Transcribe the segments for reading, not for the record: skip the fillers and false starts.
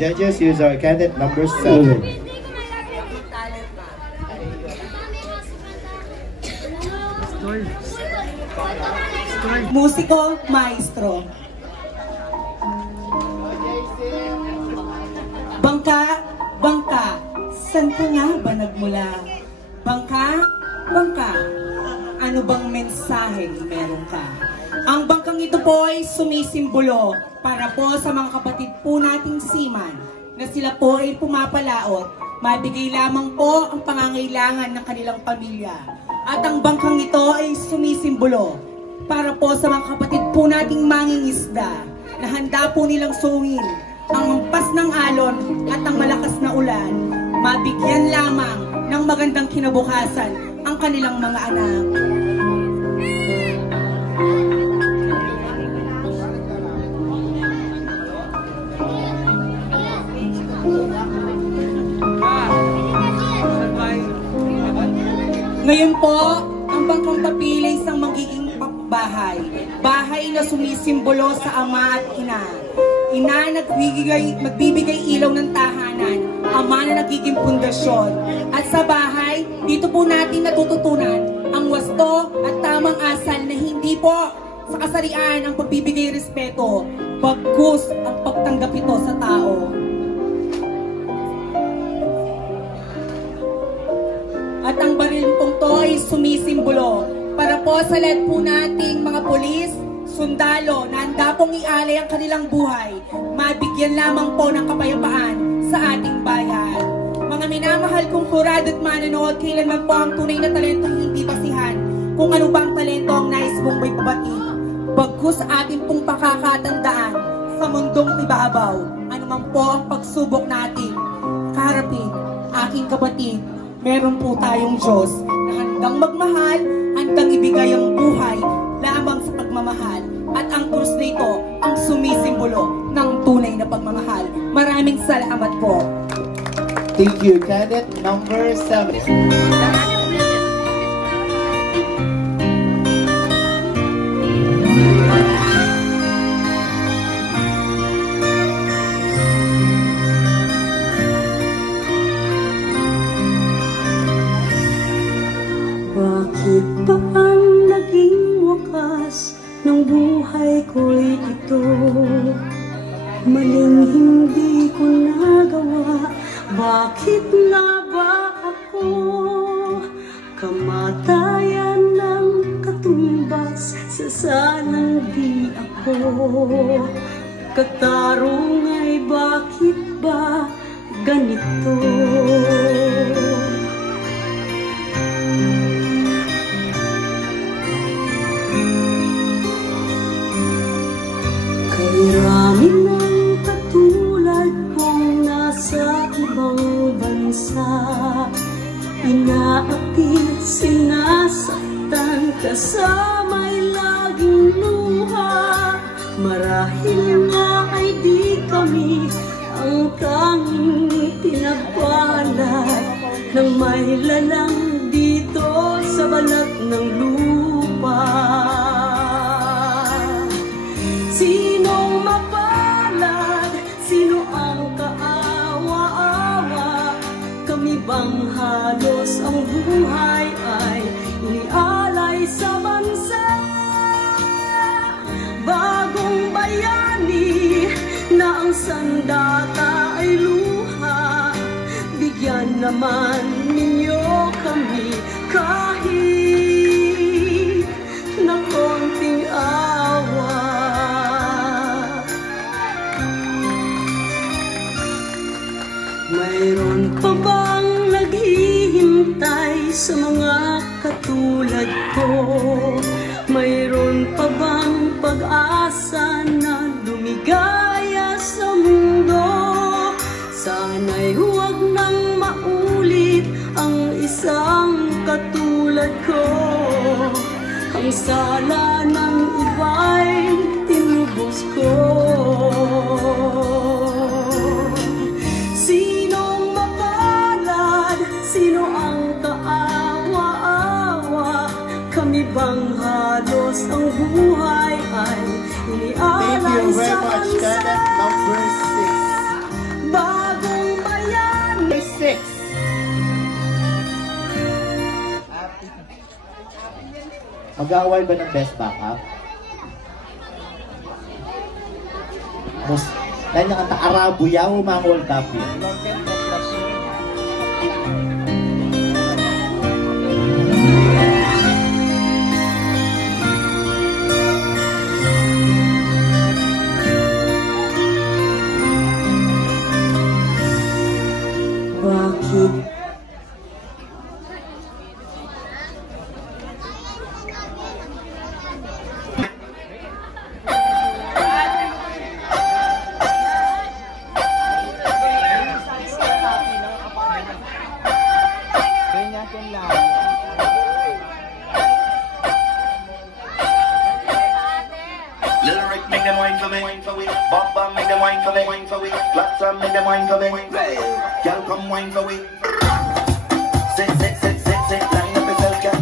Judges, use our candidate number 7. Musiko, maestro. Bangka, bangka, saan ka nga ba nagmula? Bangka, bangka, ano bang mensahe meron ka? Ang bangkang ito po ay sumisimbolo para po sa mga kapatid po nating seaman na sila po ay pumapalaot, mabigay lamang po ang pangangailangan ng kanilang pamilya. At ang bangkang ito ay sumisimbolo para po sa mga kapatid po nating mangingisda na handa po nilang suwin ang hampas ng alon at ang malakas na ulan, mabigyan lamang ng magandang kinabukasan ang kanilang mga anak. Ngayon po, ang bangkang tapila ay isang magiging bahay. Bahay na sumisimbolo sa ama at ina. Ina magbibigay ilaw ng tahanan. Ama na nagiging pundasyon. At sa bahay, dito po natin natututunan ang wasto at tamang asal na hindi po sa kasarian ang pagbibigay respeto, bagkus ang pagtanggap ito sa tao. At ang baril pong to ay sumisimbolo para po sa lahat po nating mga pulis, sundalo na handa pong ialay ang kanilang buhay, mabigyan lamang po ng kapayapaan sa ating bayan. Mga minamahal kong hurado at manonood, kailanman po ang tunay na talentong hindi basihan kung ano bang talento ang nais mong may pabatid. Bagkus sa ating pong pakakatandaan sa mundong ibabaw, anuman po ang pagsubok natin kaharapin, aking kapatid, meron po tayong Diyos na handang magmahal, handang ibigay ang buhay lamang sa pagmamahal. At ang krus na ito ang sumisimbolo ng tunay na pagmamahal. Maraming salamat po. Thank you, candidate number 7. Bakit ba ang naging wakas ng buhay ko'y ito? Maling hindi ko nagawa, bakit nga ba ako? Kamatayan ng katumbas sa sanang di ako. Katarong ay bakit ba ganito? Marami ng katulad kong nasa ibang bansa, inaapit, sinasaktan, kasama'y laging luha. Marahil nga ay di kami ang tanging pinagbalat ng may lalang dito sa balat ng lupa. Sinong mapalad? Sino ang kaawa-awa? Kami bang halos ang buhay ay inialay sa bansa? Bagong bayani na ang sandata ay luha, bigyan naman ninyo kami kahit na konting awa. Mayroon pa bang naghihintay sa mga katulad ko? Mayroon pa bang pag-asa na lumigaya sa mundo? Sana'y huwag nang maulit ang isang katulad ko. Ang sala ng iba'y tinubos ko. Sinong mapalad? Sino ang kaawa-awa? Kami bang halos ang buhay ay inialay sa bansa? Mag-award ba ng best backup? Dahil nakanta Arabo yaw, mangol tapi. Bakit? Little Rick make them wine for me, Bob Bob make them wine for me, Lots of make them wine for me, y'all come wine for me. Sit, line up yourself, get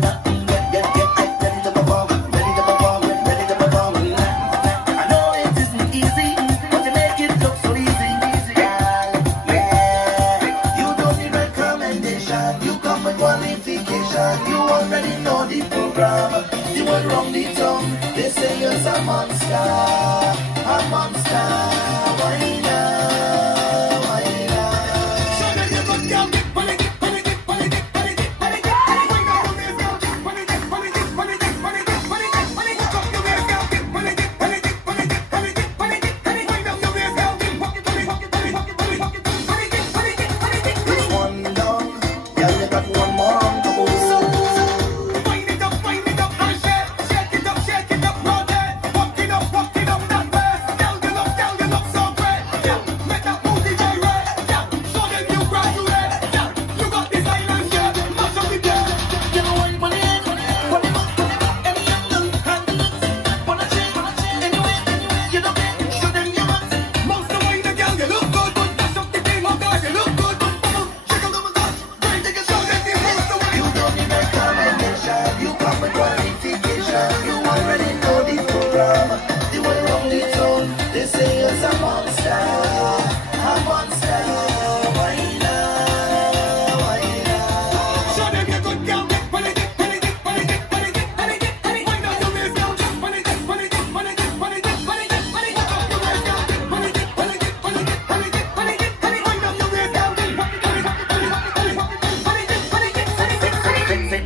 ready to perform, ready to perform, ready to perform. I know it isn't easy, but you make it look so easy, girl. Yeah, you don't need recommendation, you come with qualification, you already know the program. You went wrong the tongue, they say you're a monster, why now, why now? Show them you good girl, one down, yeah, you got one more on the move.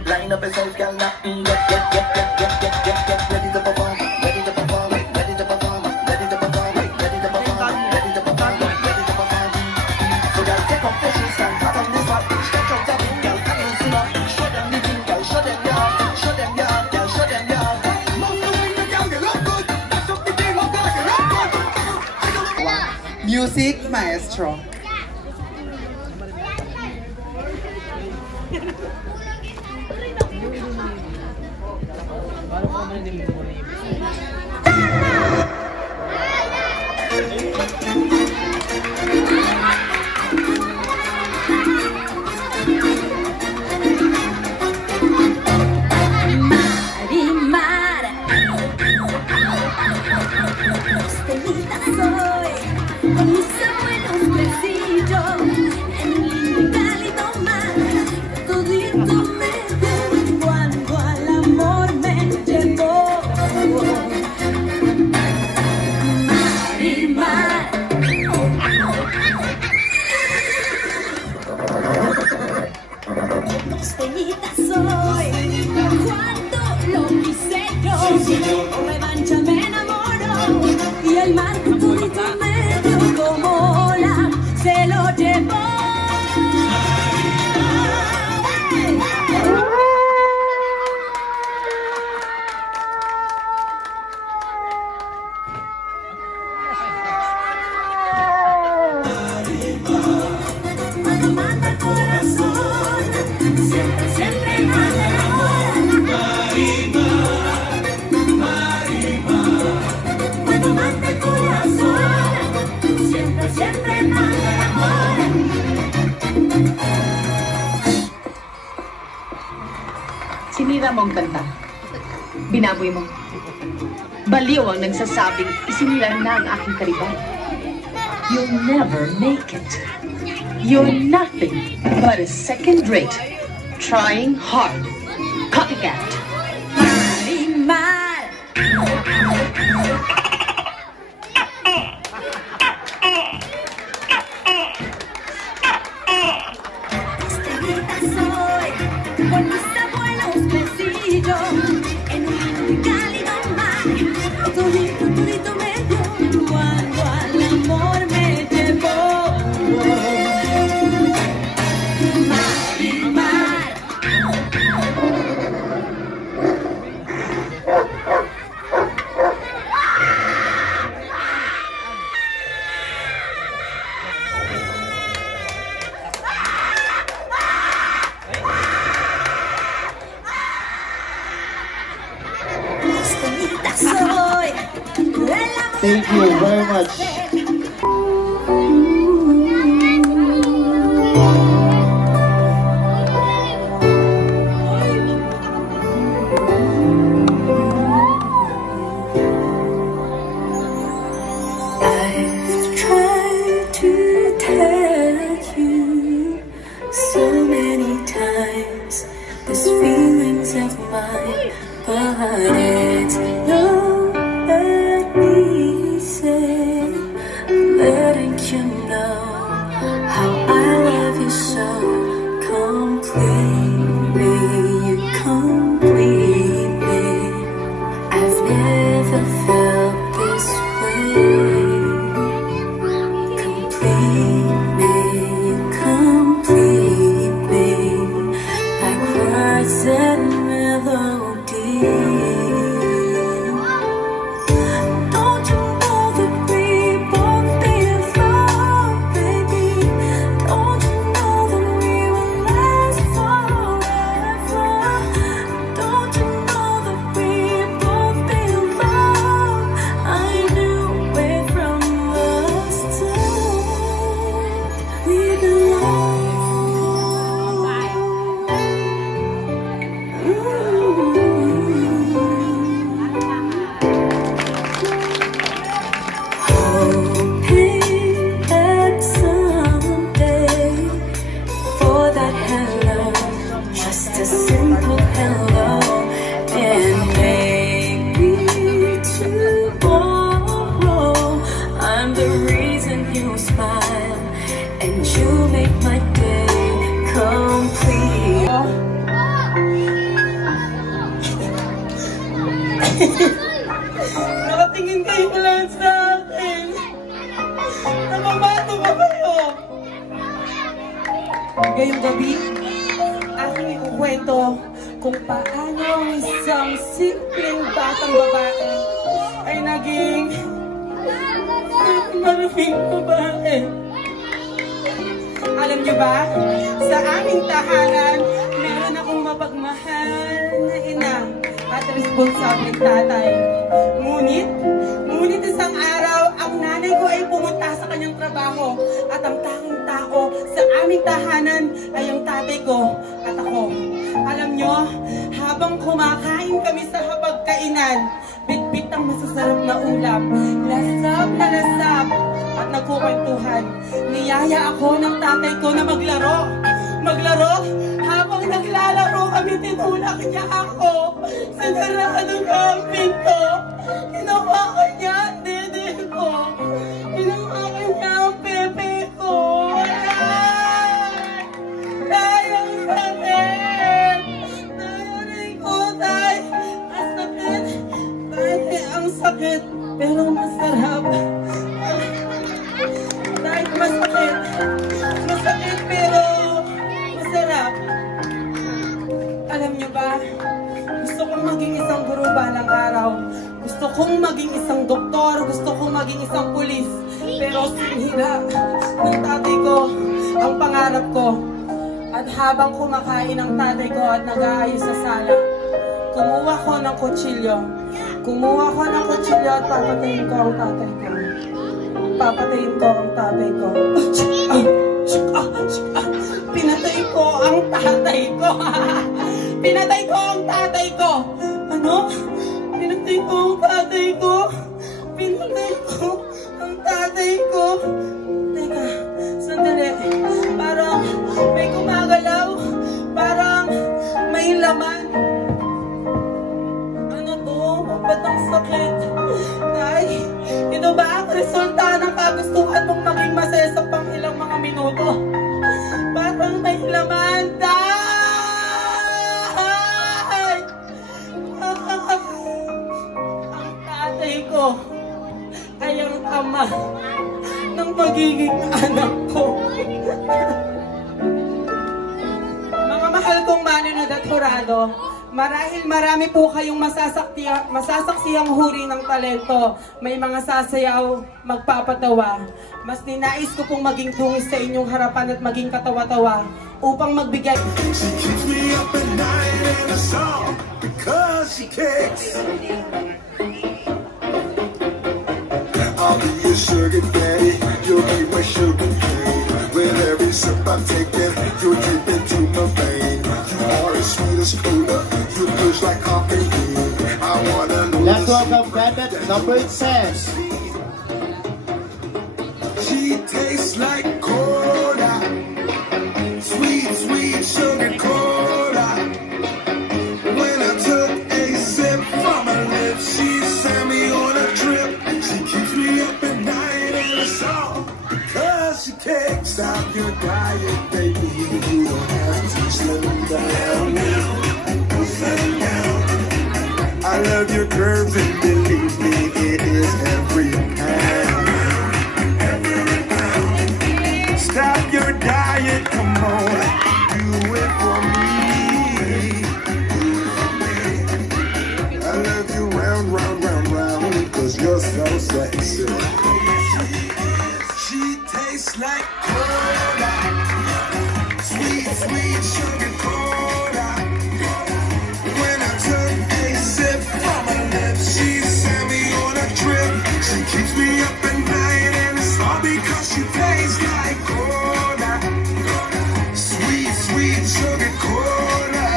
Line up yourself, girl, get ready to perform, ready to perform, ready to perform, ready to perform, ready to perform, ready to perform, ready to perform. So girl, take off your shoes and cut on this spot, stretch out your feet, girl, and listen up. Show them the thing, girl, show them your, show them your, girl, show them your. Most of the way the girl, you look good. That's up the thing, oh God, you look good. Music maestro. Revancha me enamoró y el mar todito medio como ola se lo llevó. Cuando manda el corazón, siempre manda el amor. Cuando manda el corazón, siempre manda el amor. Sinira mo ang kanta. Binaboy mo. Baliw ang nagsasabing isinira na ang aking karibal. You'll never make it. You're nothing but a second rate, trying hard, copycat. Soy con mis abuelos crecí yo en un cálido mar. Todito, todito me dio cuando al amor me llevó. Mar y mar. Soy Thank you very much. I've tried to tell you so many times these feelings of mine, but it's not easy letting you know how I love you so completely. You complete me. I've never felt this way. Complete me, you complete me, like words and melody. Don't you know that we both belong, baby? Don't you know that we will last forever? Don't you know that we both belong? I knew it from the start. We belong. Hoping that someday for that hello, just a simple hello, and maybe tomorrow I'm the reason you smile and you make my day complete. Nakatingin kayo lang sa akin. Namabato ba kayo? Ngayong gabi, aking ikukwento kung paano ang isang simpleng batang babae ay naging maraming babae. Alam niyo ba, sa aming tahanan, meron akong mapagmahal na ina at responsableng tatay. Ngunit isang araw, ang nanay ko ay pumunta sa kanyang trabaho at ang tanging tao sa aming tahanan ay ang tatay ko at ako. Alam nyo, habang kumakain kami sa hapagkainan, bitbit ang masasarap na ulam, lasap na lasap at nagkukwentuhan. Niyaya ako ng tatay ko na maglaro. Habang naglalaro kami, tinulak niya ako sa narado ng pinto. Hinawakan niya ang dede ko. Hinawakan niya ang pepe ko. Tay, ang sakit! Tay, ko, tay! Ang sakit! Tay, ang sakit! Pero masarap. Tay, masakit. Masakit pero masarap. Alam niyo ba, gusto kong maging isang guro balang araw. Gusto kong maging isang doktor. Gusto kong maging isang pulis. Pero sinira ng tatay ko ang pangarap ko. At habang kumakain ang tatay ko at nag-aayos sa sala, kumuha ko ng kutsilyo. At papatayin ko ang tatay ko. Pinatay ko ang tatay ko. Pinatay ko ang tatay ko. Ano? Pinatay ko ang tatay ko. Pinatay ko ang tatay ko. Teka, sandali. Parang may gumagalaw. Parang may laman. Ano to? Ba't ang Nay, ito ba ang resulta ng kagustuhan mong maging masaya sa pang ilang mga minuto? Parang may laman, Tay! Ang tatay ko ay ang ama ng magiging anak ko. Mga mahal kong manunod at hurado, marahil marami po kayong masasaksiyang huri ng talento. May mga sasayaw, magpapatawa. Mas ninais ko pong maging tungis sa inyong harapan at maging katawa-tawa upang magbigay. She keeps me up at night in a song because she kicks. I'll be your sugar daddy, you'll be my sugar cane. With every sip I'm taking, you're deep into my vein. You are as sweet as cola, you push like coffee. I wanna know. Let's welcome cadet number 10. She tastes like cola, sweet, sweet sugar cola. When I took a sip from her lips, she sent me on a trip. She keeps me up at night in a song because she kicks out your diet, baby. You don't have to slim down now. Slim down. I love your curves and believe me, it is every pound. Stop your diet, come on, do it for me. I love you round, round, round, round, cause you're so sexy. She tastes like cola, sweet, sweet sugar cola. When I took a sip from her lips, she sent me on a trip. She keeps me up at night and it's all because she tastes like cola, sweet, sweet sugar cola.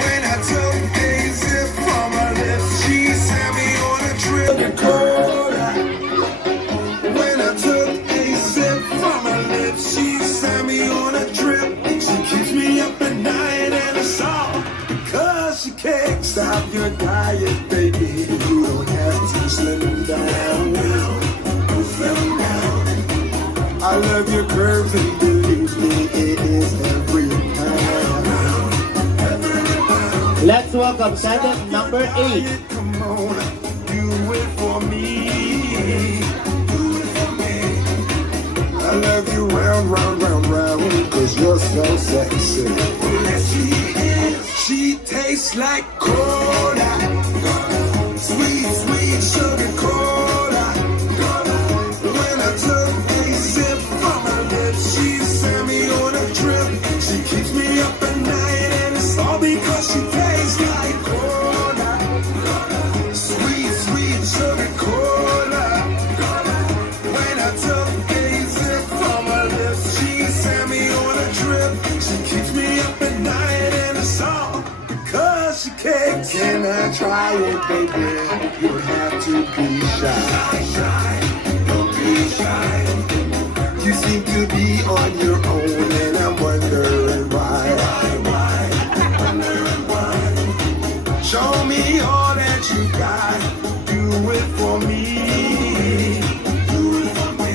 When I took a sip from her lips, she sent me on a trip. Cola. When I took a sip from her lips, she sent me on a trip. She keeps me up at night and it's all because she kicks out your diet, baby. You don't have to slim down now. Slim down. I love your curves and believe me, it is every pound. Let's welcome cadet number 8. Come on, do it for me. Do it for me. I love you round, round, round, round, cause you're so sexy. Yes, she is. She tastes like cola, sweet, sweet sugar cola. When I took a sip from her lips, she sent me on a trip. She keeps me up at night and it's all because she tastes like cola, sweet, sweet sugar cola. When I took a sip from her lips, she sent me on a trip. She keeps me up at night and it's all because she kicks. Can I try it, baby? You have to be shy. Don't be shy. You seem to be on your own and I'm wondering why. Show me all that you got. Do it for me. Do it for me.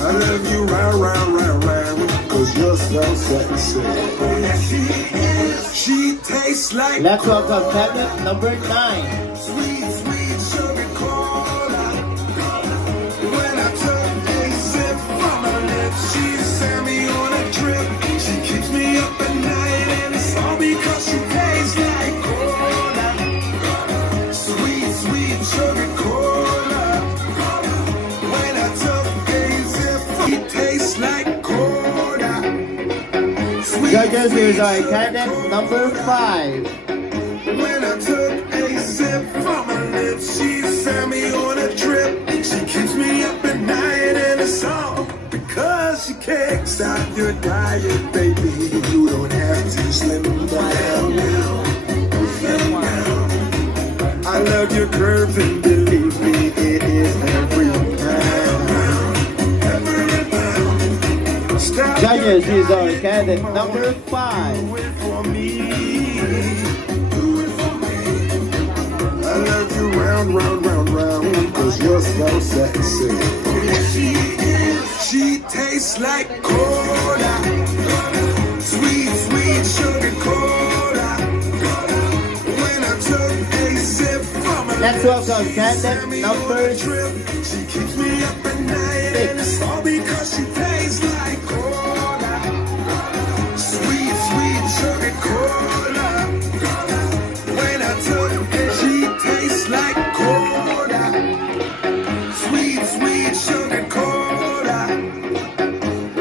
I love you round, round, round, round, cause you're so sexy. Yes, she is. She tastes like Let's welcome cadet number 9. sweet, sweet sugar cola. When I took a sip from her lips, she sent me on a trip. She keeps me up at night and it's all because she tastes like cola, sweet, sweet sugar cola. When I took a sip, it tastes like cola. Judges, here's our cadet number 5. When I took a sip from her lips, she sent me on a trip. She keeps me up at night and it's all because she kicks out your diet, baby. You don't have to slim down now. Slim down. I love your curves and believe me, it is every pound. Stop. Judges, here's our cadet number 5. Do it for me. Do it for me. I love you sexy. She tastes like cola, sweet, sweet sugar cola. When I took a sip from her, Let's welcome candidate number she keeps me up at night, and it's all because she tastes like cola, sweet, sweet sugar cola. When I took it, she tastes like cola, sweet, sweet sugar cola.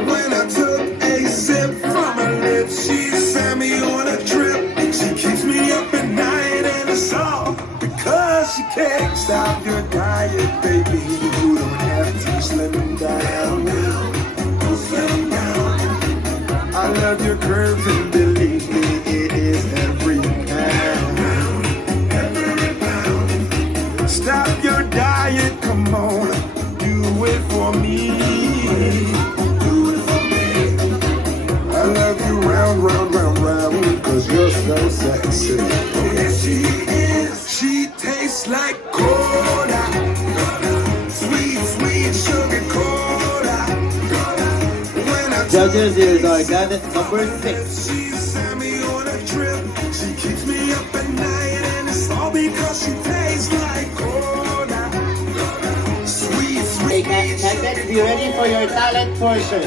When I took a sip from her lips, she sent me on a trip. She keeps me up at night, and it's all because she can't stop your diet, baby. You don't have to slim down now. Slim down. I love your curves, and believe me, it is every pound. Every pound. Stop your diet, come on, do it for me. Do it for me. I love you round, round, round, round, cause you're so sexy. Yes, she is. She tastes like cola, sweet, sweet sugar cola. When I judges. Here's our candidate number 6. she sent me on a trip. She keeps me up at night, and it's all because she tastes like cola, sweet, Hey, sweet. candidates, be ready for your talent portion.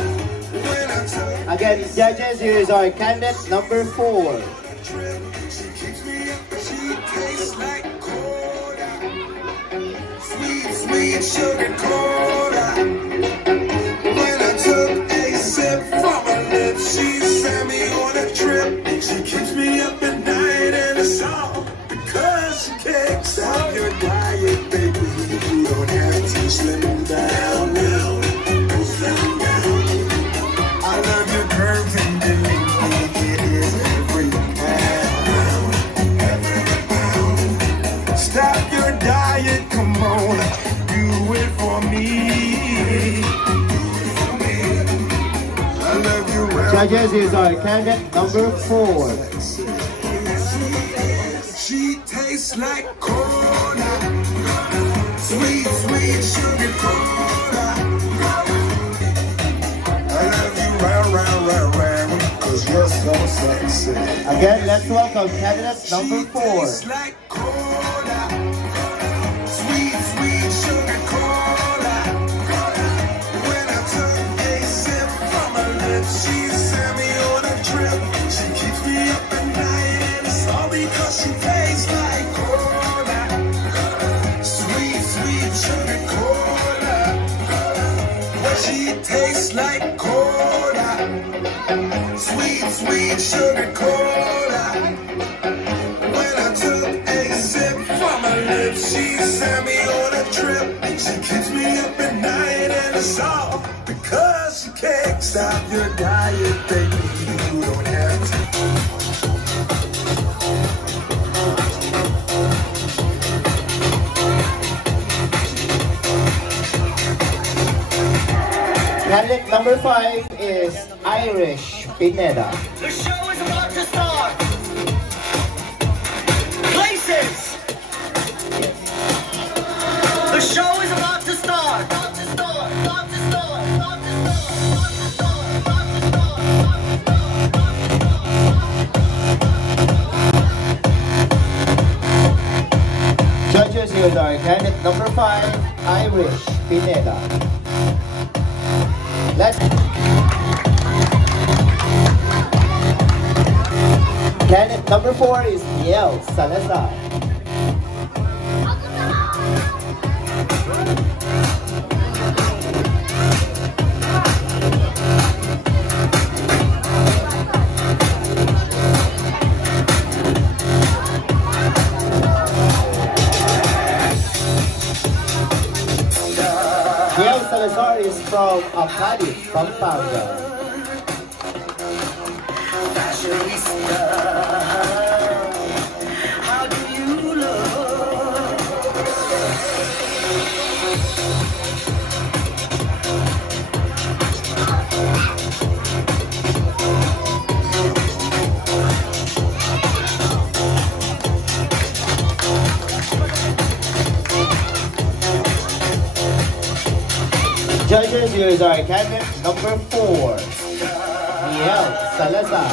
When I took Again, judges, here's our candidate number 4. trip, she keeps me up, she tastes like cola, sweet, sweet sugar cola. When I took a sip from her lips, she sent me on a trip. She keeps me up at night, and it's all because she can't stop your diet, baby. You don't have to slim down now. Slim down. I love your curves, and believe me, it is every pound. Every pound. Stop your diet, come on, do it for me. Do it for me. I love you round. Judges, here's our candidate number 4. She tastes like cola, sweet, sweet sugar cola. I love you round, round, round, round, cause you're so sexy. Again, let's welcome candidate number 4. Tastes like cola, sweet, sweet sugar cola. When I took a sip from her lips, she sent me on a trip. She keeps me up at night, and it's all because she tastes like cola, sweet, sweet sugar cola. Well, she tastes like cola, sweet, sweet sugar cola. When I took a sip from her lips, she sent me on a trip. She keeps me up at night, and it's all because she can't stop your diet, baby. You don't have to. Candidate number 5 is Irish Pineda. The show is about to start. Places. The show is about to start. Judges, here's our candidate number 5, Irish Pineda. Let's... Candidate number 4 is Niel Salazar. Niel Salazar is from Acadis, Pampanga. How do you look? Judges, here is our candidate number 4, Miel Salazar.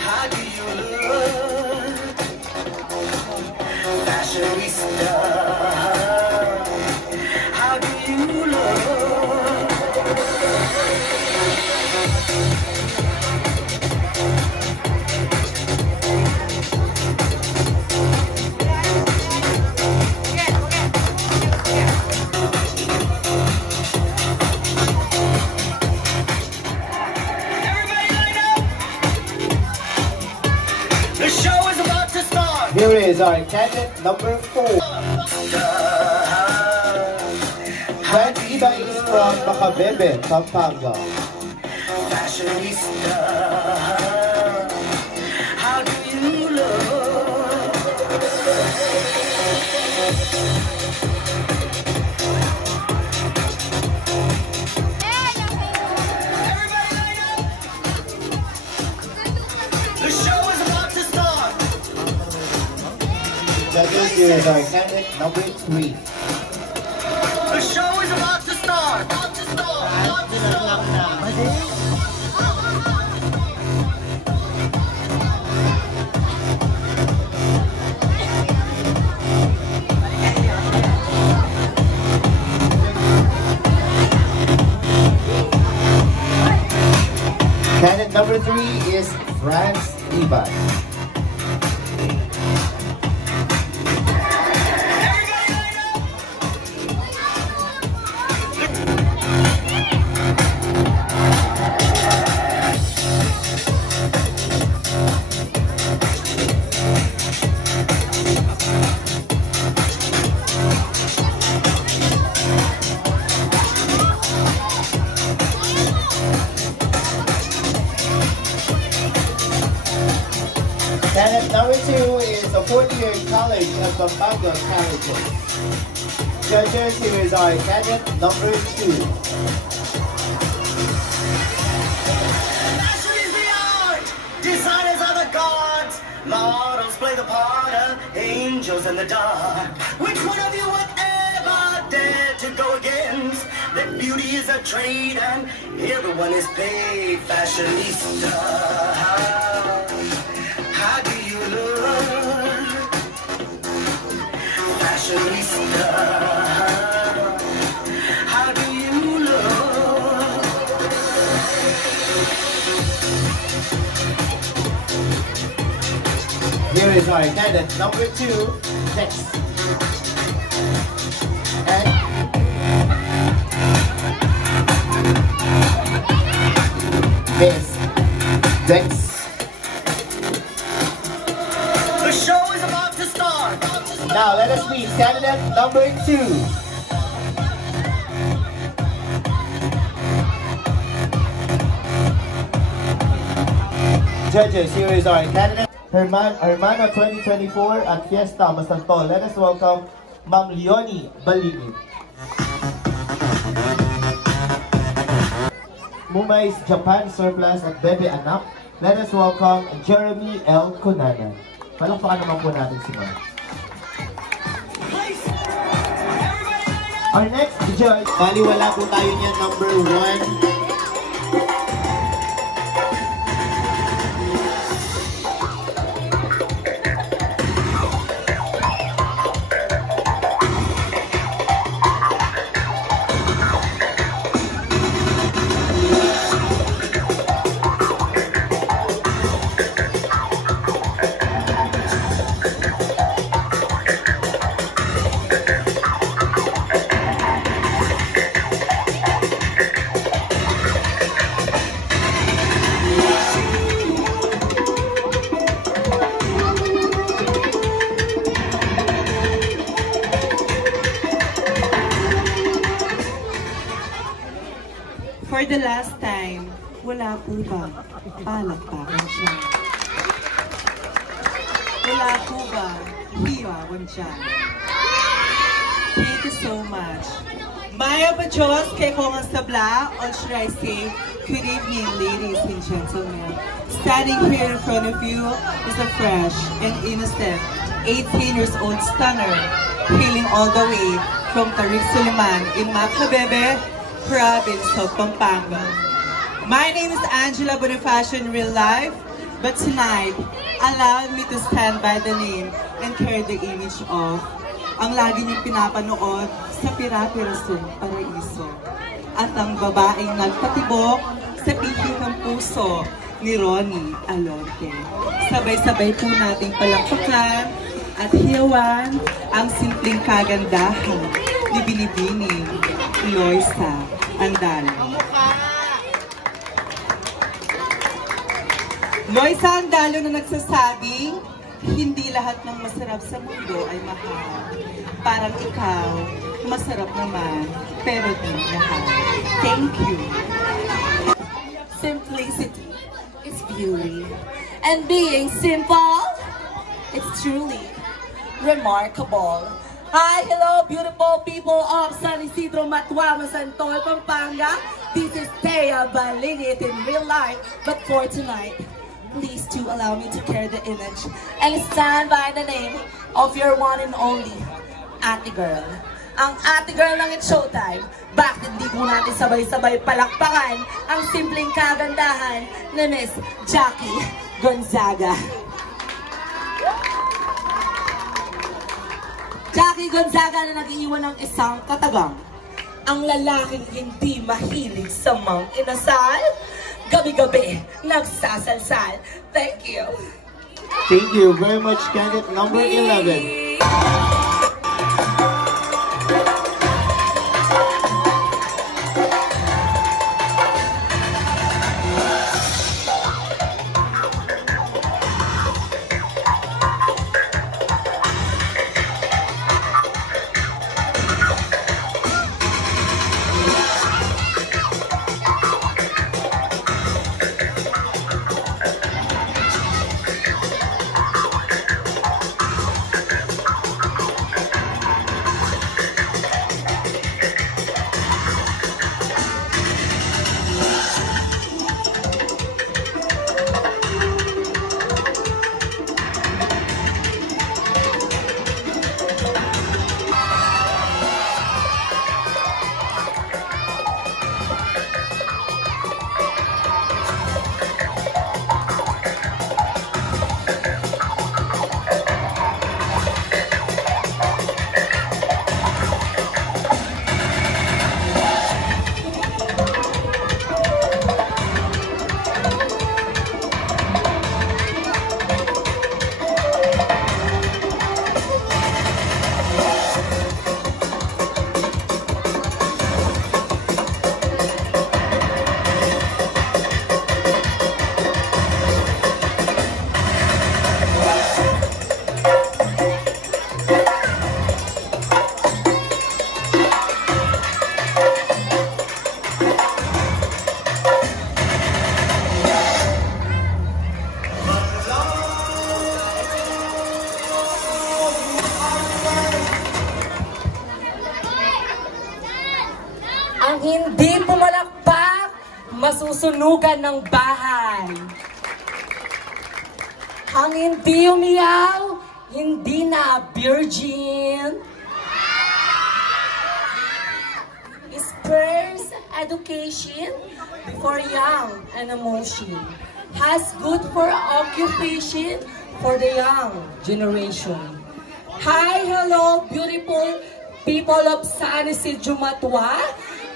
How do you look? Fashionista. How do you look? The show is about to start. Here is our candidate number 4. Frank Iba is from Macabebe, Pampanga. Fashionista. How do you look? Everybody line up. The show is about to start. Judges, here is our candidate number 3. The show is about to start. About to start. About to start. Candidate number 3 is France Iban. Everybody line up. Candidate number 2 is the 4th-year college of Pampanga Colleges. Judges, here is our candidate number 2. Fashion is the art. Designers are the gods. Models play the part of angels in the dark. Which one of you would ever dare to go against? That beauty is a trade and everyone is paid. Fashionista. How do you look? Fashionista. How do you look? Here is our candidate number 2, Dex. And Miss Dex. The show is about to start. Now let us meet candidate number 2. Judges, here is our candidate, Hermano 2024 at Fiesta Masantol. Let us welcome Ma'am Leonie Balini. Mumay's Japan Surplus at Bebe Anak. Let us welcome Jeremy L. Kunana. Palakpakan naman po natin si Ma'am. Our next judge, baliwala po tayo niya, number 1. For the last time, wala po ba palakpakan siya? Wala po ba hiyawan siya? Thank you so much. Maya Pachos, kay Kongan Sabla, or should I say, good evening, ladies and gentlemen. Standing here in front of you is a fresh and innocent 18 years old stunner, hailing all the way from Tariq Suleiman in Macabebe, province of Pampanga. My name is Angela Bonifacio in real life, but tonight, allow me to stand by the name and carry the image of ang lagi niyong pinapanood sa Pira-Pirasong Paraiso at ang babaeng nagpatibok sa piling ng puso ni Ronnie Alonte. Sabay-sabay po nating palakpakan at hiyawan ang simpleng kagandahan ni Binibining Loisa Andalo. Loisa Andalo na nagsasabing, hindi lahat ng masarap sa mundo ay mahal. Parang ikaw, masarap naman, pero di mahal. Thank you. Simplicity is beauty. And being simple, it's truly remarkable. Hi, hello, beautiful people of San Isidro, Matuama, Santol, Pampanga. This is Thea Balingit in real life, but for tonight, please do allow me to carry the image and stand by the name of your one and only Ate Girl. Ang Ate Girl ng It's Showtime. Bakit hindi po natin sabay-sabay palakpakan ang simpleng kagandahan ni Miss Jackie Gonzaga. Jackie Gonzaga na nag-iwan ng isang katagang. Ang lalaking hindi mahilig sa mang inasal, gabi-gabi nagsasalsal. Thank you. Thank you very much, candidate number 11. Ang hindi pumalakpak, masusunugan ng bahay. Ang hindi umiyaw, hindi na virgin. Spares education before young and emotion. Has good for occupation for the young generation. Hi, hello, beautiful people of San Isidro Matua.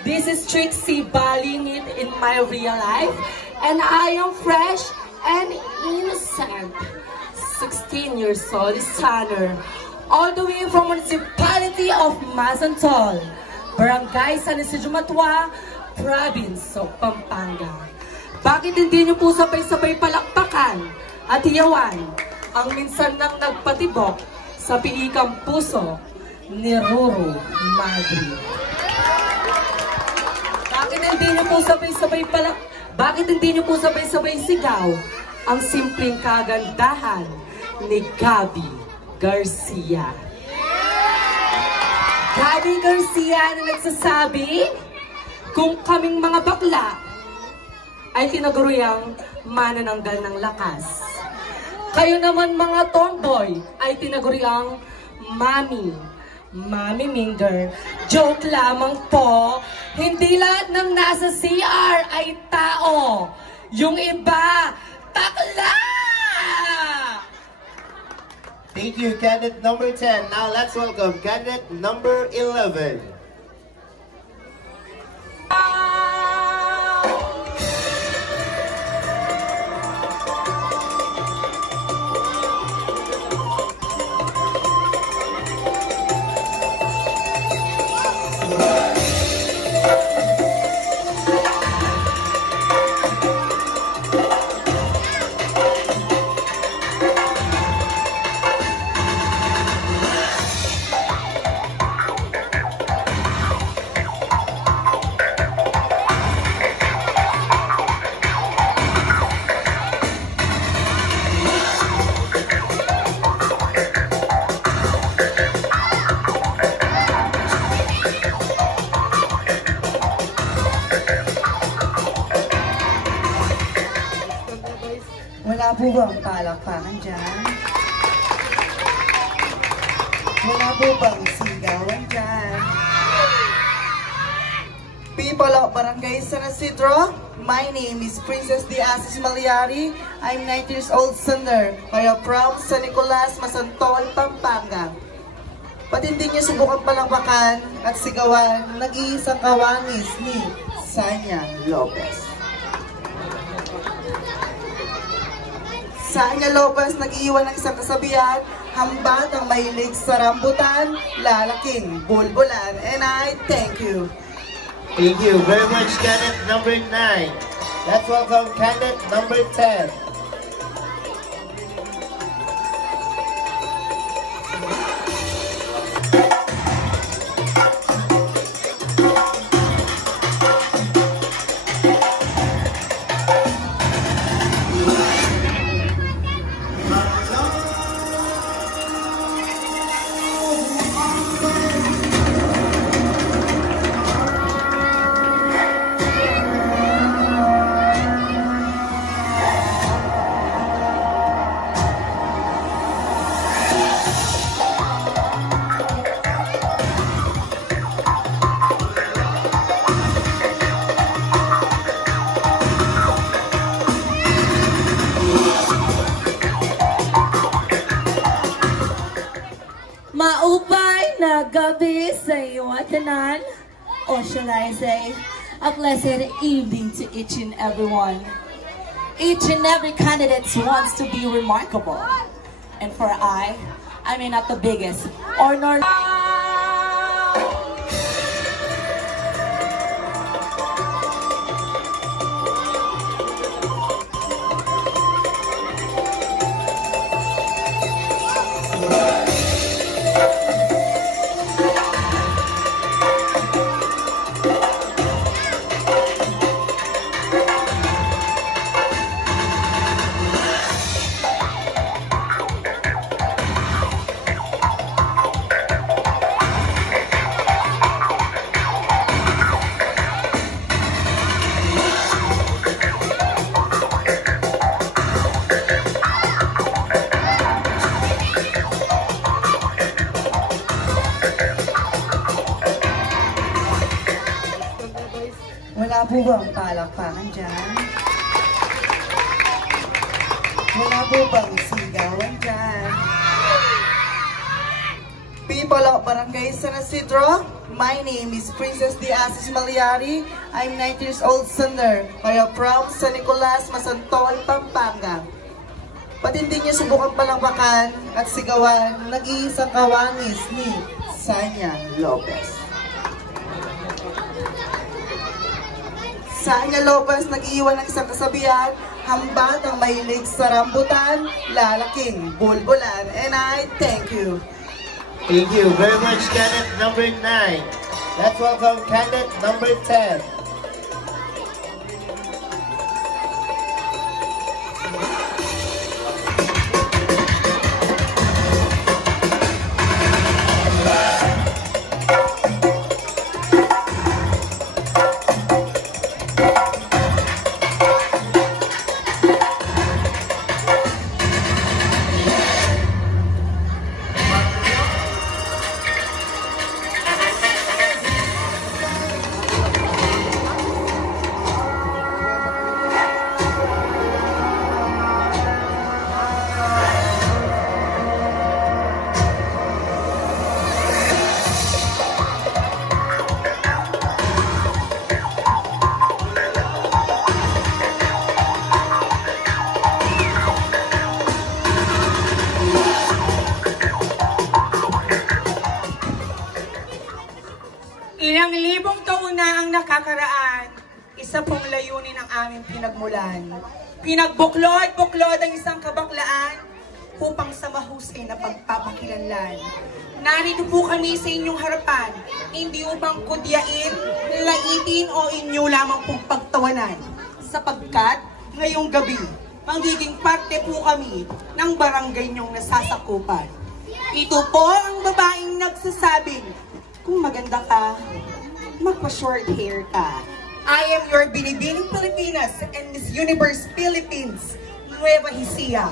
This is Trixie Balingit in my real life, and I am fresh and innocent. 16 years old, Tanner, all the way from municipality of Mazantol, Barangay San Isidro Matua, province of Pampanga. Bakit hindi niyo po sabay-sabay palakpakan at hiyawan ang minsan nang nagpatibok sa piikang puso ni Ruru Madrid? Bakit hindi niyo po sabay-sabay sigaw ang simpleng kagandahan ni Gabby Garcia? Gabby Garcia na nagsasabi, kung kaming mga bakla ay tinaguriang manananggal ng lakas. Kayo naman mga tomboy ay tinaguriang mami, Mami Minger, joke lamang po. Hindi lahat ng nasa CR ay tao. Yung iba, takla! Thank you, candidate number 10. Now let's welcome candidate number 11. Wala po bang palakpakan dyan? Wala po bang sigawan dyan? People of Barangay San Isidro, my name is Princess de Asis Maliari. I'm 9 years old singer. I am from San Nicolas, Masantol, Pampanga. Ba't hindi niyo subukan palakpakan at sigawan nag-iisang kawangis ni Sanya Lopez? Sanya Lopez nag-iwan ng isang kasabihan, hambat ang mahilig sa rambutan, lalaking bulbulan. And I thank you. Thank you very much, candidate number 9. Let's welcome candidate number 10. Maupay na gabi sa iyong atanan, or shall I say, a blessed evening to each and everyone. Each and every candidate wants to be remarkable. And for I may not the biggest or nor... Wala po bang palakpakan dyan? Wala po bang sigawan dyan? People of Barangay San Isidro, my name is Princess de Asis Maliari. I'm 9 years old singer. I am from San Nicolas, Masantol, Pampanga. Ba't hindi niyo subukan palakpakan at sigawan nag-iisang kawangis ni Sanya Lopez? Sanya Lopez nag-iwan ng isang kasabihan, hambat ang mahilig sa rambutan, lalaking bulbulan. And I thank you. Thank you very much, candidate number 9. Let's welcome candidate number 10. Ilang libong taon na ang nakakaraan, isa pong layunin ang aming pinagmulan. Pinagbuklod-buklod ang isang kabaklaan upang sa mahusay na pagpapakilanlan. Narito po kami sa inyong harapan, hindi upang kudyain, laitin o inyo lamang pong pagtawanan. Sapagkat ngayong gabi, magiging parte po kami ng barangay niyong nasasakupan. Ito po ang babaeng nagsasabing, kung maganda ka, magpa-short hair ka. I am your Binibining Pilipinas and Miss Universe Philippines, Nueva Ecija.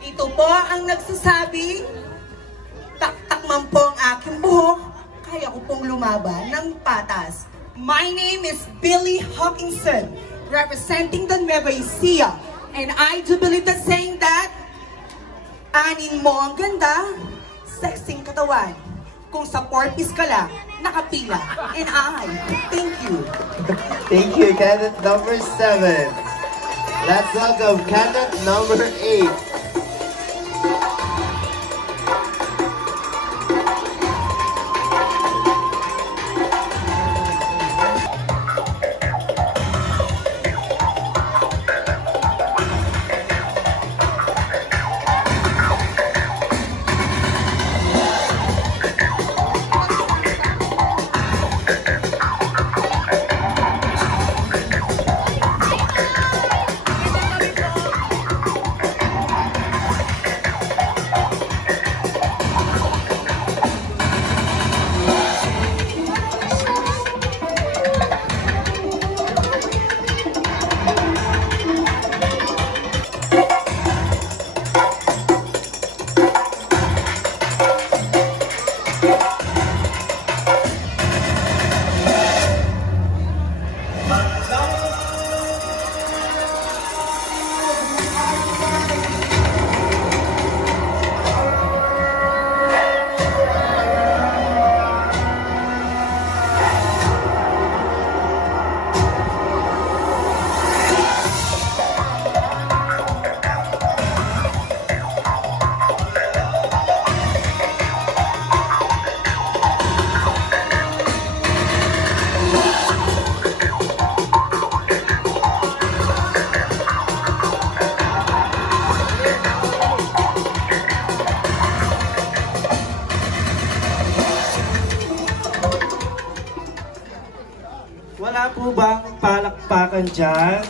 Ito po ang nagsasabing, taktak man po ang aking buhok, kaya ko pong lumaban ng patas. My name is Billy Hawkinson, representing the Nueva Ecija. And I do believe that saying that, anin mo ang ganda, sexing katawan. Kung sa 4-piece ka lang, nakapila. And I, thank you. Thank you, candidate number 7. Let's welcome candidate number 8. Wala po bang palakpakan dyan?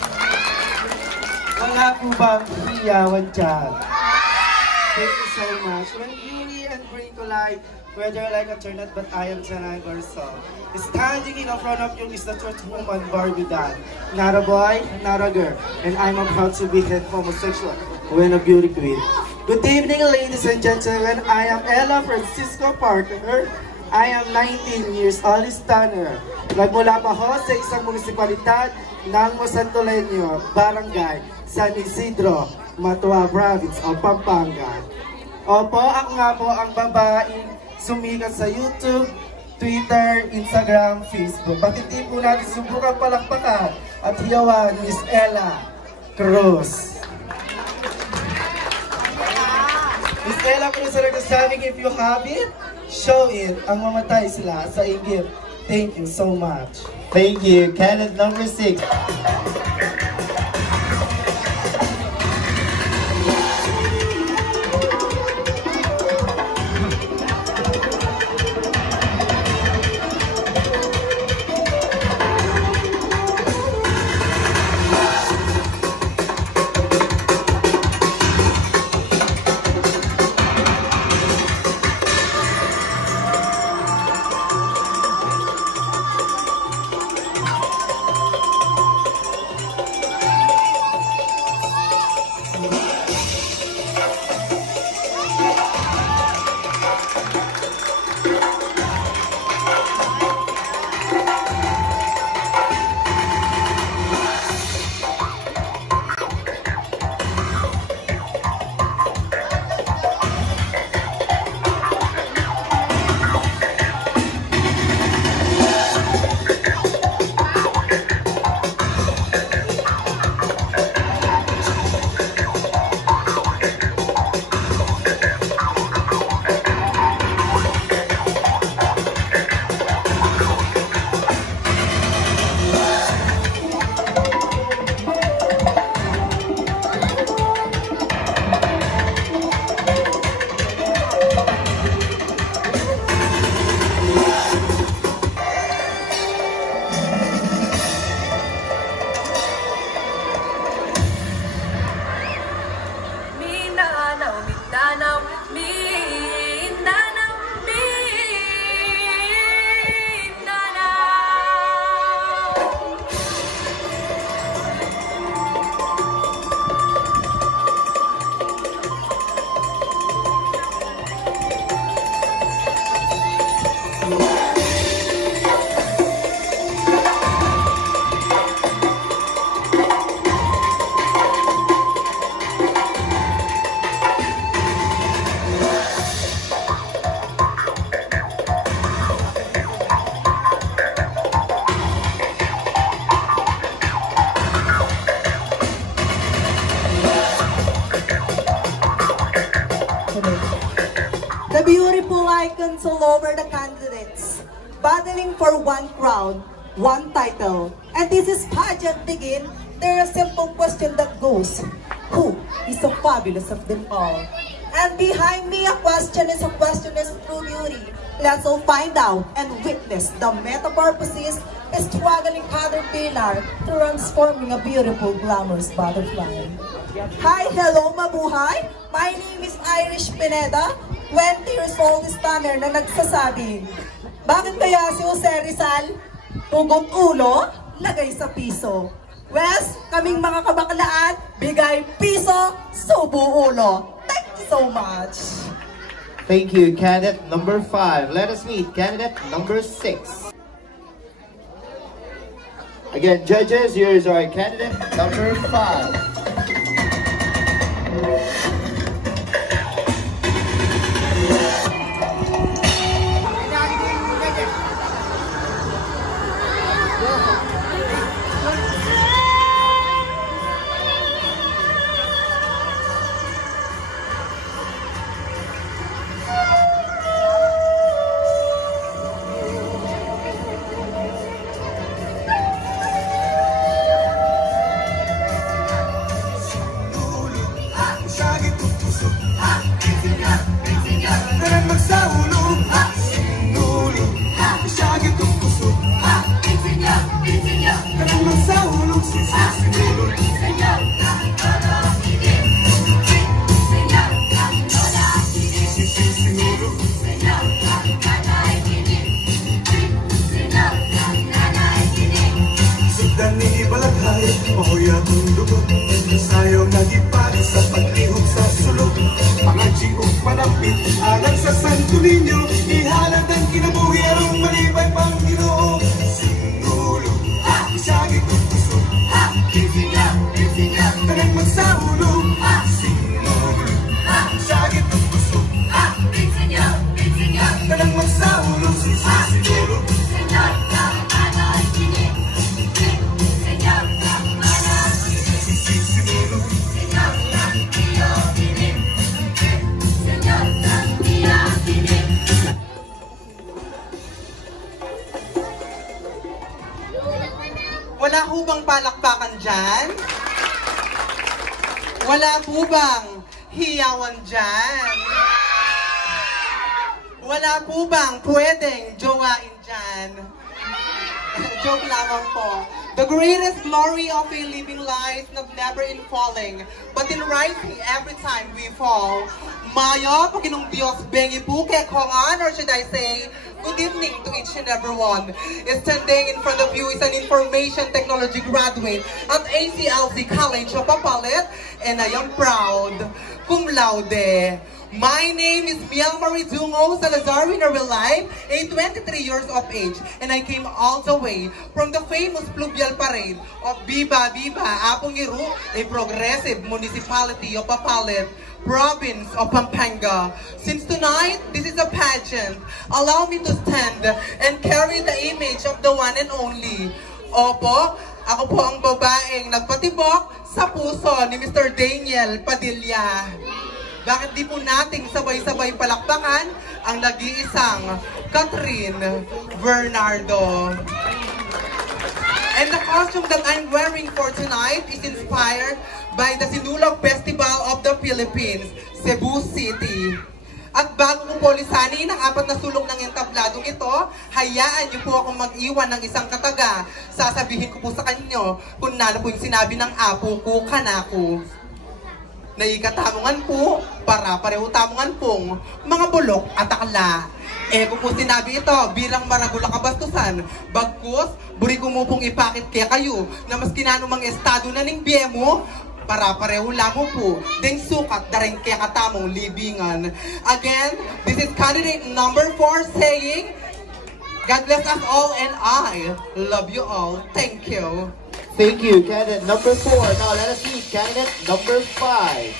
Wala po bang hiyawan dyan? Thank you so much. When beauty and brain collide, whether like a turnet, but I am Janay Garso. Standing in front of you is the church woman Barbie doll. Not a boy, not a girl. And I'm proud to be a homosexual when a beauty queen. Good evening, ladies and gentlemen. I am Ella Francisco Parker. I am 19 years old, stunner. Nagmula pa ho sa isang munisipalidad ng Mosantoleño, Barangay San Isidro, Matua Province o Pampanga. Opo, ako nga po ang babaeng sumikat sa YouTube, Twitter, Instagram, Facebook. Bakit di po natin subukan palakpakan at hiyawan Miss Ella Cruz. Miss Ella Cruz ay nagsasabing, if you have it, show it. Ang mamatay sila sa inggit. Thank you so much. Thank you. Candidate number 6. icons all over the candidates, battling for one crown, one title. And this is pageant begin. There is a simple question that goes, who is the fabulous of them all? And behind me, a question is true beauty. Let's all find out and witness the metamorphosis a struggling caterpillar transforming a beautiful, glamorous butterfly. Hi, hello, mabuhay! My name is Irish Pineda, 20 years old stunner na nagsasabing, bakit kaya si Jose Rizal? Tugot ulo, lagay sa piso. Wes, kaming mga kabaklaan, bigay piso, subo ulo. Thank you so much. Thank you, candidate number 5. Let us meet candidate number 6. Again, judges, here is our candidate number 5. Wala ho bang palakpakan dyan? Wala po bang hiyawan dyan? Wala po bang pwedeng jowain dyan? Joke lamang po. The greatest glory of a living lies not never in falling, but in rising every time we fall. Maya, Panginoong Diyos, bengi po kay Kongan, or should I say, good evening to each and every one. Standing in front of you is an information technology graduate at ACLC College of Papalit, and I am proud, cum laude. My name is Miel Marie Dungo Salazar in real life, a 23 years of age, and I came all the way from the famous Pluvial Parade of Viva Viva Apungiru, a progressive municipality of Papalit, province of Pampanga. Since tonight, this is a pageant. Allow me to stand and carry the image of the one and only. Opo, ako po ang babaeng nagpatibok sa puso ni Mr. Daniel Padilla. Bakit di po nating sabay-sabay palakpakan ang nag-iisang Catherine Bernardo? And the costume that I'm wearing for tonight is inspired by the Sinulog Festival of the Philippines, Cebu City. At bago ko po lisanin ang 4 na sulok ng entabladong ito, hayaan niyo po akong mag-iwan ng isang kataga. Sasabihin ko po sa kanyo kung nano po yung sinabi ng apo ko, kanako. Naikatamungan po, para pareho tamungan pong mga bulok at akla. Kung po sinabi ito bilang maragula kabastusan, bagkus, buri ko mo pong ipakit kaya kayo na mas kinanumang estado na ning BMO, para pareho lamo po, ding sukat daring kaya katamong libingan. Again, this is candidate number 4 saying, God bless us all and I love you all. Thank you. Thank you, candidate number 4. Now let us meet candidate number 5.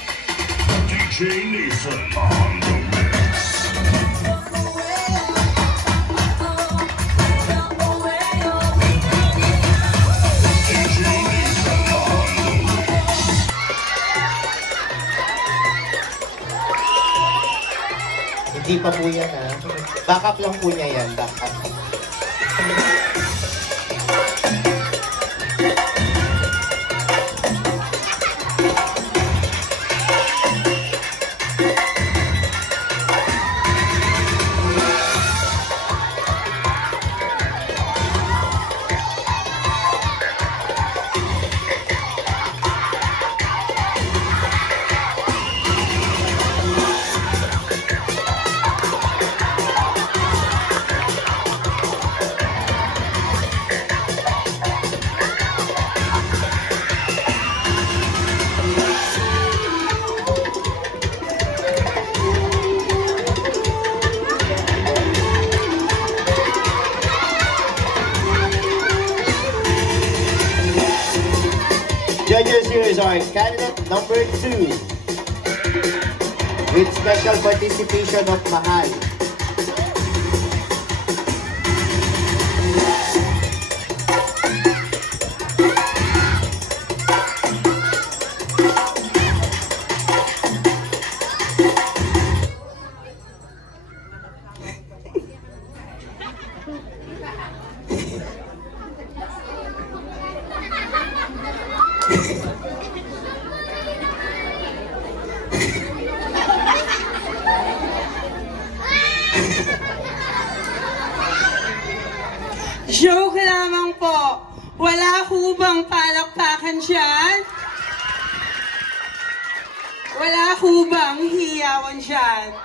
DJ Nathan on the mix. DJ Nathan on the mix. Hindi pa po yan, ha? Backup lang po niya yan. Backup. Judges, here is our candidate number 2 with special participation of Mahal. Joke lamang po. Wala ho bang palakpakan dyan? Wala ho bang hiyawan dyan?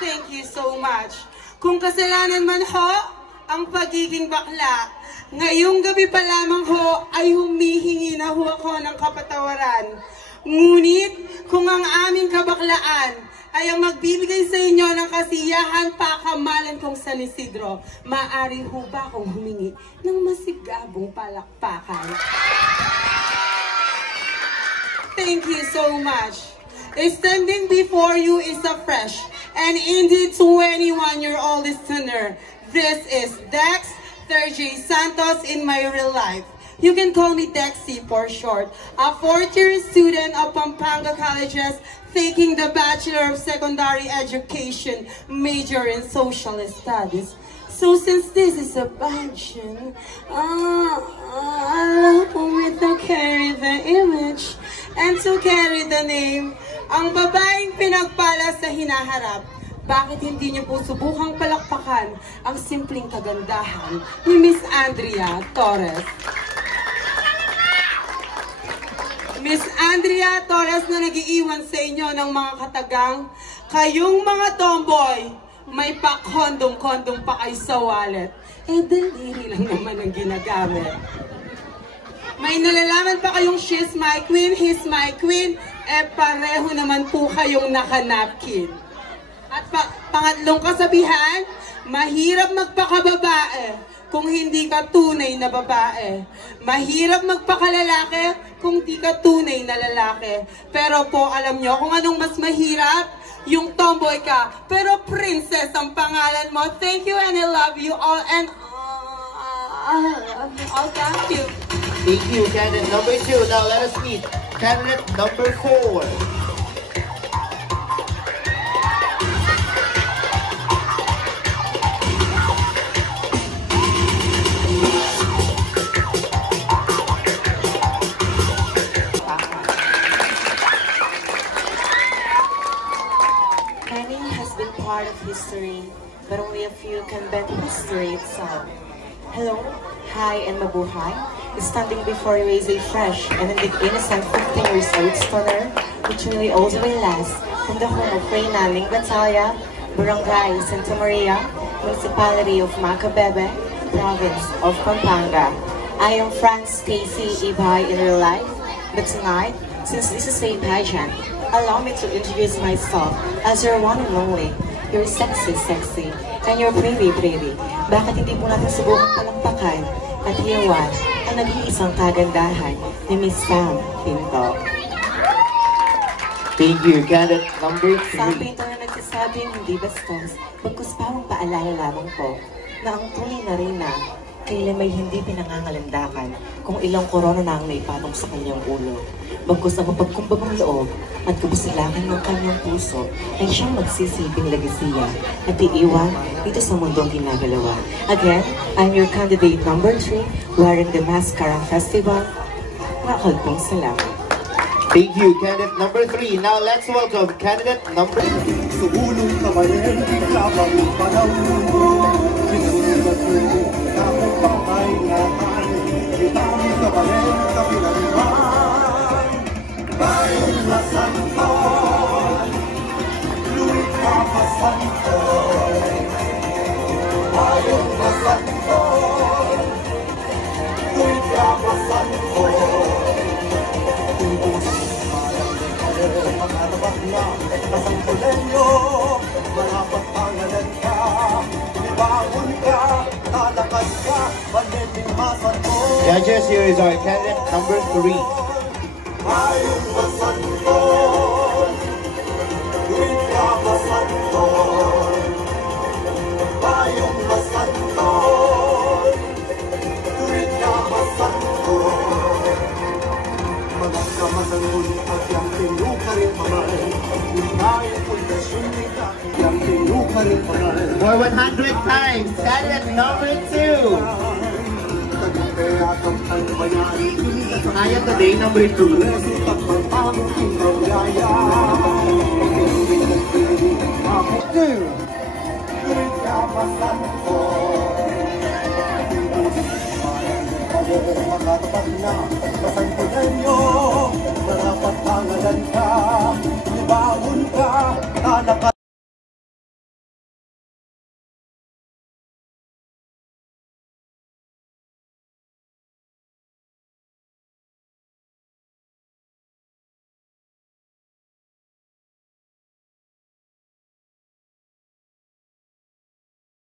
Thank you so much. Kung kasalanan man ho ang pagiging bakla, ngayong gabi pa lamang ho ay humihingi na ho ako ng kapatawaran. Ngunit kung ang aming kabaklaan ay ang magbibigay sa inyo ng kasiyahan pakamalan kong San Isidro, maaari ho ba akong humingi ng masigabong palakpakan? Thank you so much. Standing before you is a fresh and indeed 21-year-old listener. This is Dex Terje Santos in my real life. You can call me Dexy for short. A fourth-year student of Pampanga Colleges taking the Bachelor of Secondary Education, major in Social Studies. So since this is a passion, allow me to carry the image and to carry the name. Ang babaeng pinagpala sa hinaharap. Bakit hindi niyo po subukang palakpakan ang simpleng kagandahan ni Miss Andrea Torres? Miss Andrea Torres na nag-iiwan sa inyo ng mga katagang, kayong mga tomboy, may pa-kondom-kondom pa kayo sa wallet. Eh, daliri lang naman ang ginagamit. May nalalaman pa kayong she's my queen, he's my queen, eh pareho naman po kayong naka-napkin. At pangatlong kasabihan, mahirap magpakababae kung hindi ka tunay na babae. Mahirap magpakalalaki kung di ka tunay na lalaki. Pero po, alam nyo kung anong mas mahirap? Yung tomboy ka, pero princess ang pangalan mo. Thank you and I love you all. And I'll thank you. Thank you, candidate number 2. Now let us meet candidate number 4. Part of history, but only a few can bend history itself. Hello, hi, and mabuhay. Standing before you is a fresh and indeed innocent 15 years old stunner who truly all the way last from the home of Reyna Ling Batalya, Barangay Santa Maria, Municipality of Macabebe, Province of Pampanga. I am Franz Stacy Ibay in real life, but tonight, since this is a pageant, allow me to introduce myself as your one and only. You're sexy, and you're pretty. Bakit hindi po natin subukang palakpakan at hiyawan ang nag-iisang kagandahan ni Miss Sam Pinto? Thank you, candidate number 3. Sam Pinto na nagsasabing hindi bastos, bagkus pawang paalala lamang po na ang tunay na reyna kailan may hindi pinangangalandakan kung ilang korona na ang naipatong sa kanyang ulo. Bagkus ang mapagkumbabang loob at kabusilakan ng kanyang puso ay siyang magsisilbing legasiya at iiwan dito sa mundong ginagalawa. Again, I'm your candidate number 3 wearing the Mascara Festival. Makalpong salamat. Thank you, candidate number 3. Now let's welcome candidate number 2. Subulong kabayan, labang panahon. Kapit pangay naman, itang kabayan, kapilaliman. Bayan na santon, luwit ka pa santon. Bayan na santon, luwit ka pa santon. Pangalabak na, nasang kolenyo, marapat pangalan ka, libangon ka, talakas ka, manending masan mo. Judges, here is our candidate number 3. Ayong masanton, luwit ka masanton. Ayong masanton, luwit ka masanton. Magkamasan ulit at yung tinuka rin paman. Hintayin pundasyon nila, yung tinuka rin paman. For 100 times, candidate number 2. Kaya today, number 2. Makatapat na,